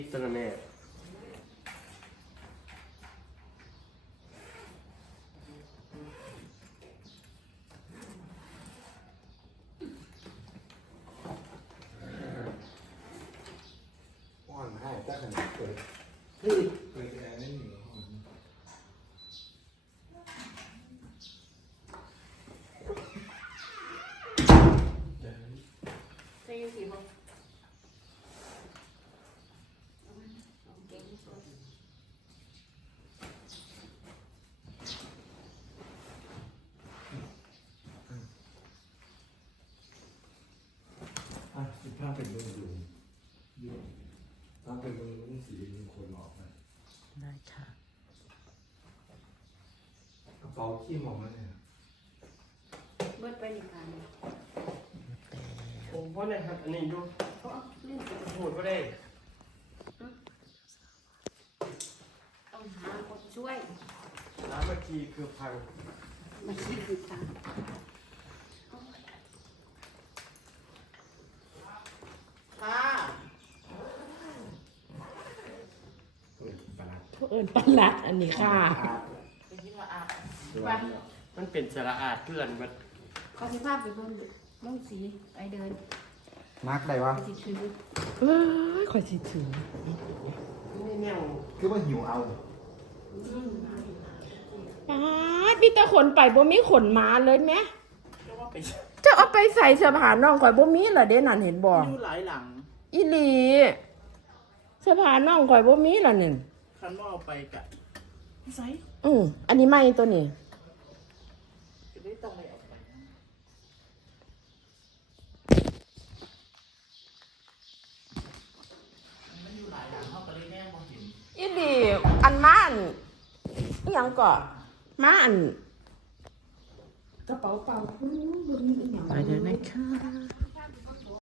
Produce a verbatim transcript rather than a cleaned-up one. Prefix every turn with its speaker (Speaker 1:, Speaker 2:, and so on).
Speaker 1: ตระแน่
Speaker 2: ป้อนให้ตั้งขนาดเปิดเฮ้ยเปิดแอร์ไม่หนี
Speaker 3: ใช่ยังสีบ่
Speaker 2: อ่ะสิบห้าเป็นเรื่องอยู่อยู่ถ้าเป็นเรื่องลุงสีมีคนออกไป
Speaker 4: ได้ค่ะ
Speaker 2: กระเป๋าขี้มองแล้วเนี่ย
Speaker 3: เบิดไปหนึ่งพัน
Speaker 1: โอ้พ่อเนี่ยครับอันนี้อยู่
Speaker 3: เพราะลื่นไป
Speaker 1: พูดก็ได้
Speaker 3: ต้องหาคนช่วย
Speaker 1: น้ำเมื่อกี้คือพัง
Speaker 3: มาชี้คือทาง
Speaker 4: ค่ะ
Speaker 2: เปิดปาก
Speaker 4: เอิญปันลัดอันนี้ค่ะ
Speaker 3: เป็นที่ว่าอา
Speaker 2: ด้วย
Speaker 1: มันเป็นสระอาดเกลื่อนมัน
Speaker 3: เขาสิภาพไปเบิ่งเบิ่งสีไปเดิน
Speaker 2: นักได้วะ
Speaker 3: ไปสิถือ
Speaker 4: เอ้ยคอยสิถือ
Speaker 1: นี่แนว
Speaker 2: คือว่าหิวเอา
Speaker 4: ป้าดมีแต่ขนไปบ่มีขนมาเลยแม่
Speaker 1: เรียกว่าไป
Speaker 4: จะเอาไปใส่เสื้อผ้าน้องข่อยบ่มีเหรอเด้นั่นเห็นบ่
Speaker 5: อยู่หลายหลัง
Speaker 4: อีหลีเสื้อผ้าน้องข่อยบ่มีเหรอนี่
Speaker 5: คันว่าเอาไปกะพี่ไซ
Speaker 4: อืออันนี้ใหม่ตัวนี้
Speaker 5: จะได้ต้องไม่เอาไปนะมันอยู่หลายหลังเขาก็เลยแน่มองเห็น
Speaker 4: อีหลีอันมาอันอีหยังก่อมาอัน
Speaker 3: กระเป๋าเปล่าเบิ่งอีหยัง
Speaker 4: ไปเด้อนะคะ